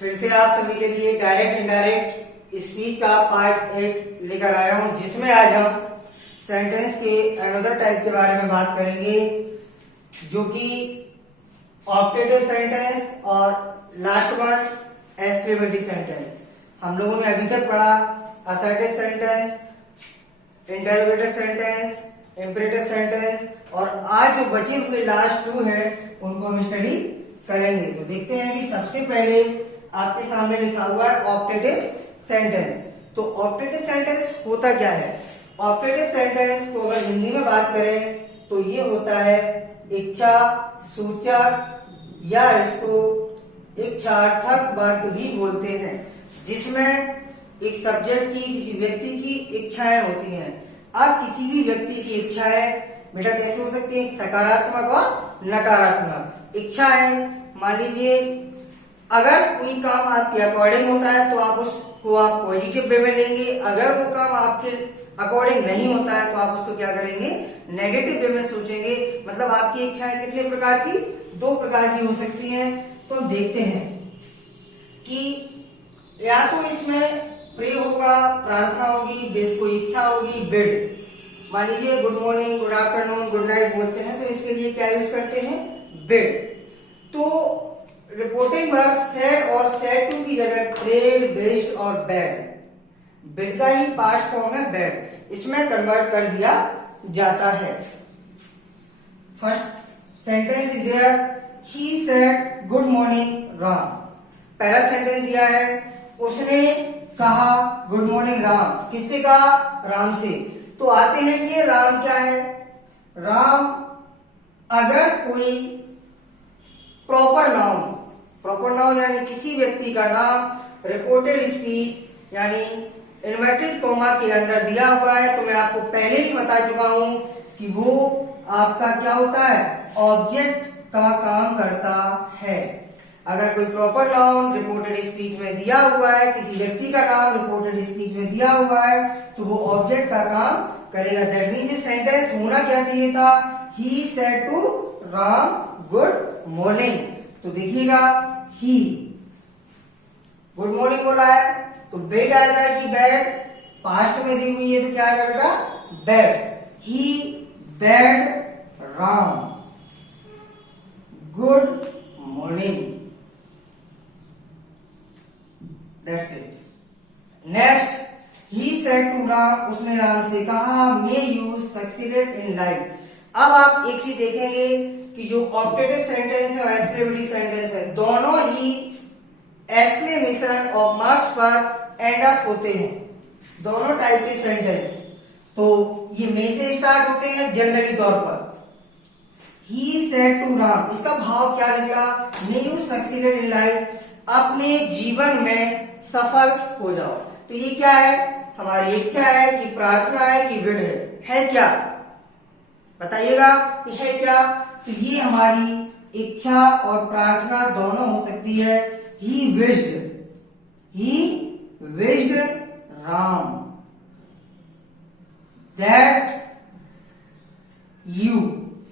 फिर से आप सभी के लिए डायरेक्ट इनडायरेक्ट स्पीच का पार्ट 8 लेकर आया हूं, जिसमें आज हम सेंटेंस के अनदर टाइप के बारे में बात करेंगे, जो कि ऑप्टेटिव सेंटेंस और लास्ट वन एक्सक्लेमेटरी सेंटेंस। हम लोगों ने अभी तक पढ़ा assertive sentence, interrogative sentence, imperative sentence, और आज जो बचे हुए लास्ट 2 हैं उनको हम स्टडी करेंगे। तो देखते हैं कि सबसे पहले आपके सामने लिखा हुआ है ऑप्टेटिव सेंटेंस। तो ऑप्टेटिव सेंटेंस होता क्या है? ऑप्टेटिव सेंटेंस को अगर हिंदी में बात करें तो ये होता है इच्छा सूचक, या इसको इच्छार्थक वाक्य भी बोलते हैं, जिसमें एक सब्जेक्ट की, किसी व्यक्ति की इच्छाएं होती हैं। अब किसी भी व्यक्ति की इच्छाएं बेटा कैसे हो सकती है? सकारात्मक और नकारात्मक इच्छाएं। मान लीजिए अगर कोई काम आपके अकॉर्डिंग होता है तो आप उसको आप पॉजिटिव वे में लेंगे, अगर वो काम आपके अकॉर्डिंग नहीं होता है तो आप उसको क्या करेंगे? नेगेटिव वे में सोचेंगे। मतलब आपकी इच्छाएं कितने प्रकार की? 2 प्रकार की हो सकती हैं। तो हम देखते हैं कि या तो इसमें प्रे होगा, प्रार्थना होगी, बेस कोई इच्छा होगी, बेड। मान लीजिए good morning, good afternoon, good night बोलते हैं तो इसके लिए क्या यूज करते हैं? बेड। तो रिपोर्टिंग वर्ब सेड और सेड टू की जगह प्रेड, बेस्ड और बेड, बेड का ही पास्ट फॉर्म है बेड, इसमें कन्वर्ट कर दिया जाता है। First sentence is there, he said good morning Ram. पहला सेंटेंस दिया है, उसने कहा गुड मॉर्निंग राम। किससे कहा? राम से। तो आते हैं कि ये राम क्या है? राम अगर कोई प्रॉपर नाउन यानी किसी व्यक्ति का नाम रिपोर्टेड स्पीच यानी इन्वर्टेड कॉमा के अंदर दिया हुआ है, तो मैं आपको पहले ही बता चुका हूं कि वो आपका क्या होता है? ऑब्जेक्ट का काम करता है। अगर कोई प्रॉपर नाउन रिपोर्टेड स्पीच में दिया हुआ है, किसी व्यक्ति का नाम रिपोर्टेड स्पीच में दिया हुआ है, तो वो ऑब्जेक्ट का काम करेगा। दैट मींस ये सेंटेंस होना क्या चाहिए था? He said to Ram good morning. तो देखिएगा, ही गुड मॉर्निंग बोला है तो बेड आएगा कि बेड, पास्ट में दी हुई है तो क्या आएगा बेटा? Bed. He bed Ram good morning. That's it. Next, he said to Ram, उसने राम से कहा, may you succeeded in life. अब आप एक चीज देखेंगे कि जो ऑप्टेटिव सेंटेंस है और एक्सक्लेमेटरी सेंटेंस है, दोनों ही एक्सक्लेमेशन और मार्क्स पर एंड अप होते हैं। दोनों टाइप के सेंटेंस तो ये मे से स्टार्ट होते हैं जनरली तौर पर। He said to राम, इसका भाव क्या निकला? may you succeeded in life, अपने जीवन में सफल हो जाओ। तो ये क्या है? हमारी इच्छा है कि प्रार्थना है कि विड है क्या? बताइएगा, ये है क्या? तो ये हमारी इच्छा और प्रार्थना दोनों हो सकती है। He wished Ram that you,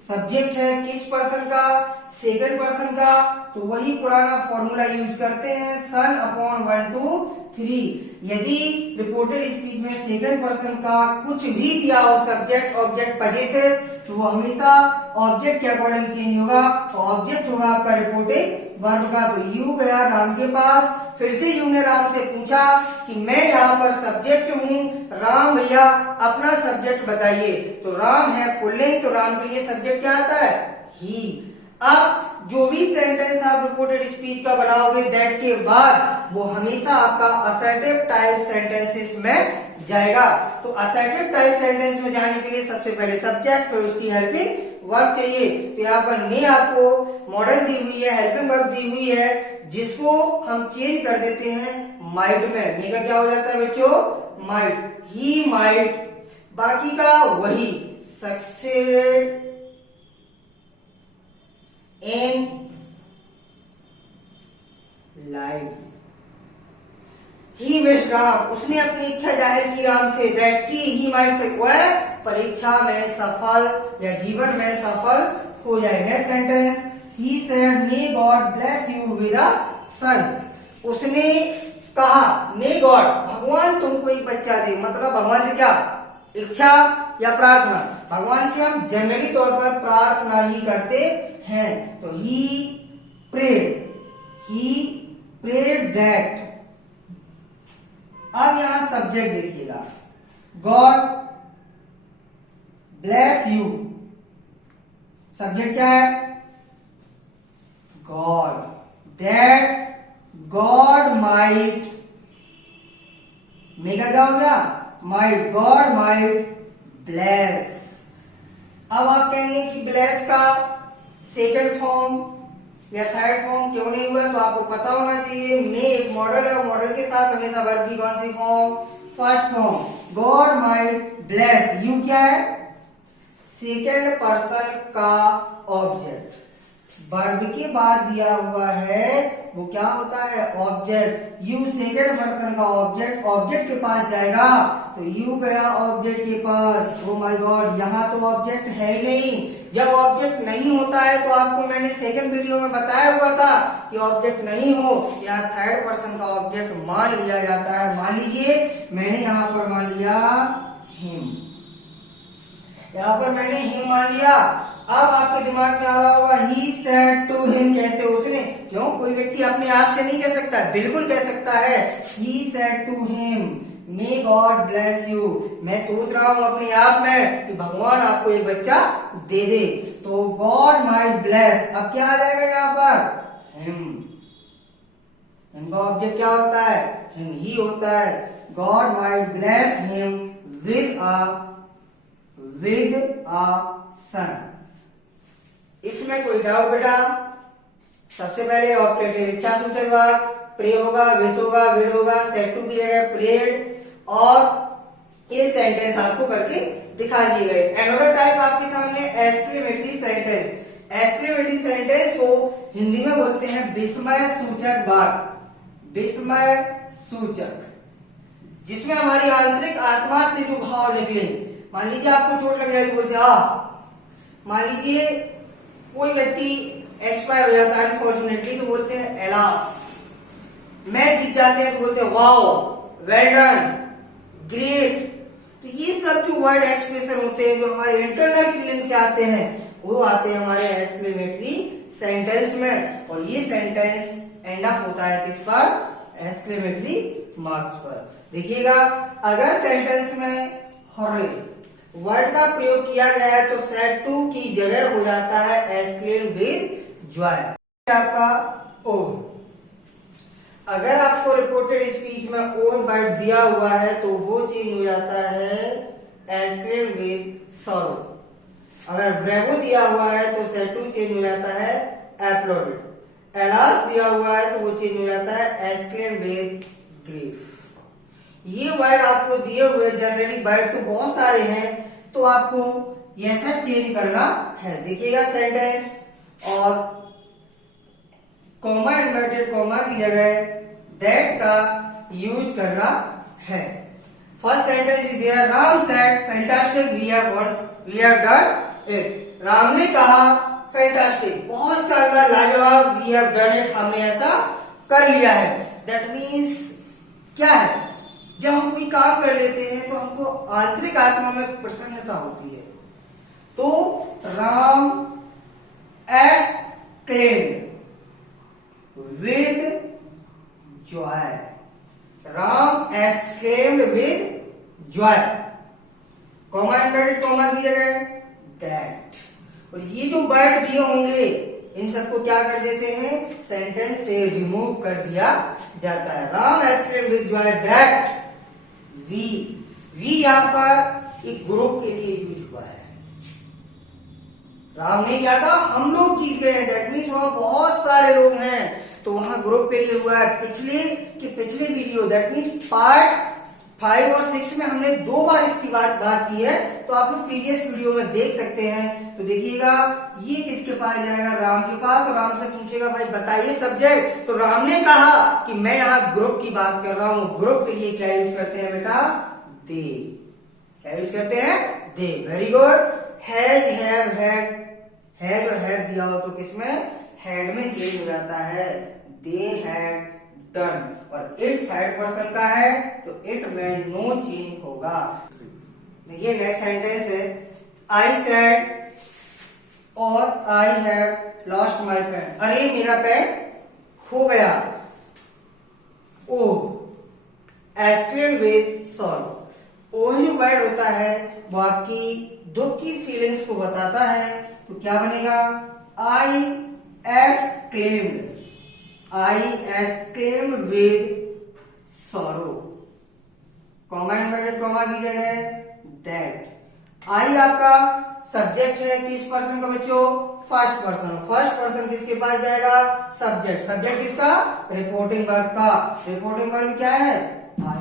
subject है किस पर्सन का? सेकंड पर्सन का। तो वही पुराना फॉर्मूला यूज करते हैं, सन अपॉन 1 2 3। यदि रिपोर्टेड स्पीच में सेकंड पर्सन का कुछ भी दिया हो, सब्जेक्ट ऑब्जेक्ट पजेसिव, तो वो हमेशा ऑब्जेक्ट के अकॉर्डिंग चेंज होगा। तो ऑब्जेक्ट होगा आपका रिपोर्टिंग वर्ब का। तो यू गया राम के पास, फिर से यू ने राम से पूछा कि मैं यहाँ पर सब्जेक्ट हूँ, राम भैया अपना सब्जेक्ट बताइए। तो राम है पुल्लिंग, तो राम के लिए सब्जेक्ट क्या आता है? ही। अब जो भी सेंटेंस आप रिपोर्टेड स्पीच का बनाओगे, दैट के बाद वो हमेशा आपका असर्टिव टाइप सेंटेंसेस में जाएगा। तो असर्टिव टाइप सेंटेंस में जाने के लिए सबसे पहले सब्जेक्ट, फिर उसकी हेल्पिंग वर्ब चाहिए। तो यहाँ पर ने आपको मॉडल दी हुई है, हेल्पिंग वर्ब दी हुई है, जिसको हम चेंज कर देते हैं माइट में। ने का क्या हो जाता है बच्चों? माइट। ही माइट, बाकी का वही, succeed in life. He wish Ram, उसने अपनी इच्छा जाहिर की राम से, दैट की ही माइट से वह परीक्षा में सफल या जीवन में सफल हो जाए। Next sentence, he said may God bless you with a son. उसने कहा मे गॉड, भगवान तुमको एक बच्चा दे। मतलब भगवान से क्या इच्छा या प्रार्थना? भगवान से हम जनरली तौर पर प्रार्थना ही करते हैं। तो ही प्रेड दैट। अब यहां सब्जेक्ट देखिएगा, गॉड ब्लेस यू। सब्जेक्ट क्या है? God. That God might, mega क्या हो गया? माइट। God might bless. अब आप कहेंगे कि ब्लेस का सेकंड फॉर्म या थर्ड फॉर्म क्यों नहीं हुआ? तो आपको पता होना चाहिए, मे एक मॉडल है, मॉडल के साथ हमेशा वर्ब की कौन सी form? First form. God might bless you क्या है? सेकंड पर्सन का ऑब्जेक्ट। वर्ब के बाद दिया हुआ है वो क्या होता है? ऑब्जेक्ट। यू सेकंड पर्सन का ऑब्जेक्ट, ऑब्जेक्ट के पास जाएगा तो यू गया ऑब्जेक्ट के पास। ओ माय गॉड, यहाँ तो ऑब्जेक्ट है ही नहीं। जब ऑब्जेक्ट नहीं होता है तो आपको मैंने सेकंड वीडियो में बताया हुआ था कि ऑब्जेक्ट नहीं हो, यहाँ थर्ड पर्सन का ऑब्जेक्ट मान लिया जाता है। मान लीजिए मैंने यहाँ पर मान लिया हिम, यहाँ पर मैंने हिम मान लिया। अब आपके दिमाग में आ रहा होगा ही सेड टू हिम, कैसे? उसने, क्यों? कोई व्यक्ति अपने आप से नहीं कह सकता, बिल्कुल कह सकता है। He said to him may God bless you. मैं सोच रहा हूं अपने आप में कि भगवान आपको एक बच्चा दे दे, तो गॉड माइट ब्लेस। अब क्या आ जाएगा यहाँ पर? हिम। हिम का ऑब्जेक्ट क्या होता है? हिम ही होता है। God might bless him with a son. इसमें कोई डाउट बेटा? सबसे पहले ऑप्टेटिव इच्छा सूचक वर्ब, प्रे होगा, विश होगा, विड होगा, सेड टू की जगह प्रेड, और ये सेंटेंस आपको करके दिखा दिए गए। अनदर टाइप आपके सामने एक्सक्लेमेटरी सेंटेंस। एक्सक्लेमेटरी सेंटेंस को हिंदी में बोलते हैं विस्मय सूचक वाक्य। विस्मय सूचक, जिसमें हमारी आंतरिक आत्मा से जो भाव निकले। मान लीजिए आपको चोट लग जाएगी, बोलते मान लीजिए कोई व्यक्ति एक्सपायर हो जाता है अनफॉर्चुनेटली, तो बोलते हैं एलास। मैच जीत जाते हैं तो बोलते हैं वाओ, वेल डन, ग्रेट। तो ये सब जो वर्ड एक्सप्रेशन होते हैं जो हमारे इंटरनल फीलिंग से आते हैं, वो आते हैं हमारे एक्सक्लेमेटरी सेंटेंस में। और ये सेंटेंस एंड अप होता है किस पर? एक्सक्लेमेटरी मार्क्स पर। देखिएगा, अगर सेंटेंस में हॉरे वर्ड का प्रयोग किया गया है तो सेड टू की जगह हो जाता है एक्सक्लेम विद जॉय। आपका ओ, अगर आपको रिपोर्टेड स्पीच में ओ वर्ड दिया हुआ है तो वो चेंज हो जाता है एक्सक्लेम विद सॉरो। अगर ब्रेवो दिया हुआ है तो सेड टू चेंज हो जाता है एप्लॉडेड। एलास दिया हुआ है तो वो चेंज हो जाता है एक्सक्लेम विद ग्रीफ। ये वर्ड आपको दिए हुए जनरली वर्ड तो बहुत सारे हैं, तो आपको ऐसा चेंज करना है। देखिएगा सेंटेंस, और कॉमा इन्वर्टेड कॉमा की जगह दैट का यूज करना है। First sentence is there, Ram said fantastic we have done it. Ram ने कहा फैंटास्टिक, बहुत शानदार, लाजवाब, वी हैव डन इट, हमने ऐसा कर लिया है। दैट मीन्स क्या है? जब हम कोई काम कर लेते हैं तो हमको आंतरिक आत्मा में प्रसन्नता होती है। तो Ram exclaimed with Joy. Ram exclaimed with Joy, comma inverted comma की जगह दैट। और ये जो वर्ड दिए होंगे इन सबको क्या कर देते हैं? सेंटेंस से रिमूव कर दिया जाता है। Ram exclaimed with joy that we यहां पर एक ग्रुप के लिए यूज हुआ है। राम ने क्या कहा? हम लोग जीत गए। दैट मीन्स वहां बहुत सारे लोग हैं, तो वहां ग्रुप के लिए हुआ है। पिछले वीडियो दैट मीन्स पार्ट 5 और 6 में हमने 2 बार इसकी बात की है, तो आप लोग प्रीवियस वीडियो में देख सकते हैं। तो देखिएगा, ये किसके पास जाएगा? राम के पास। और राम से पूछेगा भाई बताइए सब्जेक्ट, तो राम ने कहा कि मैं यहाँ ग्रुप की बात कर रहा हूं। ग्रुप के लिए क्या यूज करते हैं बेटा? दे। क्या यूज करते हैं? They. Very good. Has, have, had, has और हैव दिया हो तो किसमें? हैड में चेंज हो जाता है। They had done. और इट थर्ड पर्सन का है तो इट में नो चेंज होगा। देखिए नेक्स्ट सेंटेंस है आई सेड और I have lost my pen. अरे मेरा पेन खो गया। Oh exclaimed with sorrow. Oh जो वर्ड होता है वो आपकी दुख की फीलिंग्स को बताता है, तो क्या बनेगा आई exclaimed with sorrow. Comma inverted comma की जगह दैट। आई आपका सब्जेक्ट है किस पर्सन का बच्चों? First person. फर्स्ट पर्सन किसके पास जाएगा? सब्जेक्ट। सब्जेक्ट किसका? रिपोर्टिंग वर्ब का। रिपोर्टिंग वर्ब क्या है? आई।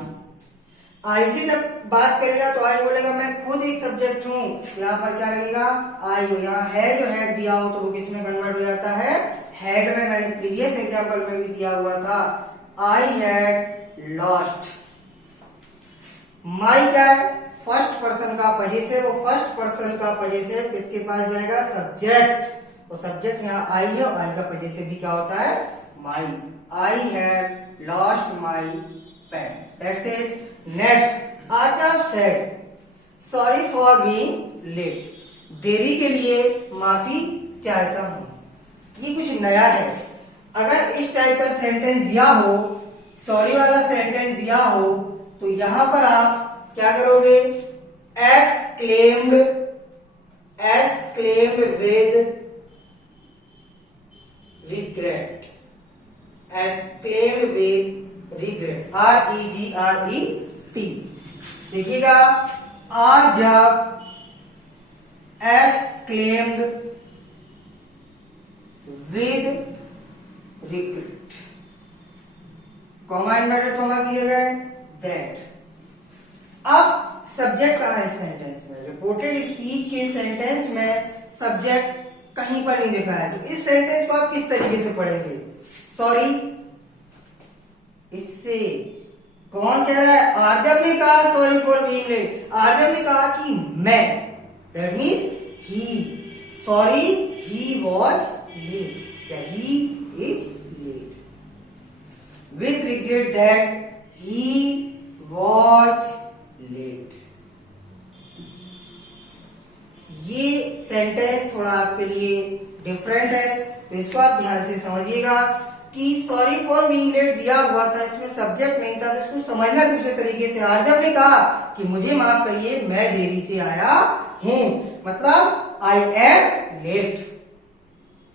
आई से जब बात करेगा तो आई बोलेगा मैं खुद एक सब्जेक्ट हूं। यहाँ पर क्या लगेगा? आई हो। यहाँ है जो हैड दिया हो तो वो किसमें कन्वर्ट हो जाता है? हैड में। मैंने प्रीवियस एग्जांपल में भी दिया हुआ था आई हैड लॉस्ट। माई क्या है? फर्स्ट पर्सन का पजेसिव। वो फर्स्ट पर्सन का पजेसिव किसके पास जाएगा? सब्जेक्ट। और सब्जेक्ट यहाँ आई है और आई का पजेसिव भी क्या होता है? My. I have lost my pen. That's it. Next आजाब said sorry for being late. देरी के लिए माफी चाहता हूं। ये कुछ नया है। अगर इस टाइप का सेंटेंस दिया हो, सॉरी वाला सेंटेंस दिया हो, तो यहां पर आप क्या करोगे? exclaimed with regret। exclaimed with regret। REGRET। देखिएगा आर जब exclaimed with regret, comma inverted comma की जगह दैट। अब सब्जेक्ट कहां है इस सेंटेंस में? रिपोर्टेड स्पीच के सेंटेंस में सब्जेक्ट कहीं पर नहीं दिखा है, तो इस सेंटेंस को आप किस तरीके से पढ़ेंगे? सॉरी इससे कौन कह रहा है? आरजब ने कहा सॉरी फॉर बीइंग लेट। आरजब ने कहा कि मैं, that means he. Sorry he was late या he is late. With regret that he was late. ये सेंटेंस थोड़ा आपके लिए डिफरेंट है, तो इसको आप ध्यान से समझिएगा कि सॉरी फॉर बीइंग लेट दिया हुआ था, इसमें सब्जेक्ट नहीं था, तो इसको समझना दूसरे तरीके से। आरजब ने कहा कि मुझे माफ करिए मैं देरी से आया हूं, मतलब आई एम लेट।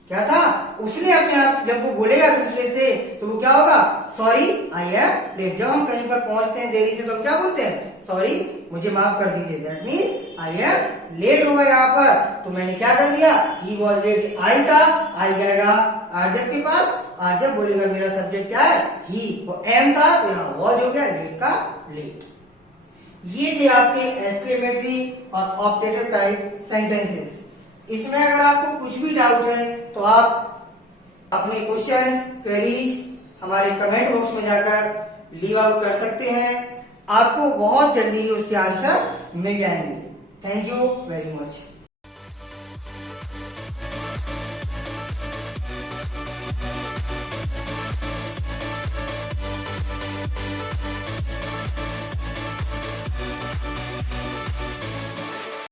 क्या था? उसने अपने आप जब वो बोलेगा दूसरे से तो वो क्या होगा? Sorry I am late. जब हम कहीं पर पहुंचते हैं देरी से तो हम क्या बोलते हैं? सॉरी मुझे माफ कर दीजिए। That means I am late होगा यहाँ पर। तो मैंने क्या कर दिया? ही वॉज लेट। आई था, आई जाएगा आरजब के पास। आरजब बोलेगा मेरा सब्जेक्ट क्या है? ही। वो एम था तो यहाँ वॉज हो गया, लेट का लेट। ये थे आपके एक्सक्लेमेटरी और ऑप्टेटिव टाइप सेंटेंसेस। इसमें अगर आपको कुछ भी डाउट है तो आप अपने क्वेश्चंस, क्वेरीज हमारे कमेंट बॉक्स में जाकर लीव आउट कर सकते हैं। आपको बहुत जल्दी उसके आंसर मिल जाएंगे। Thank you very much.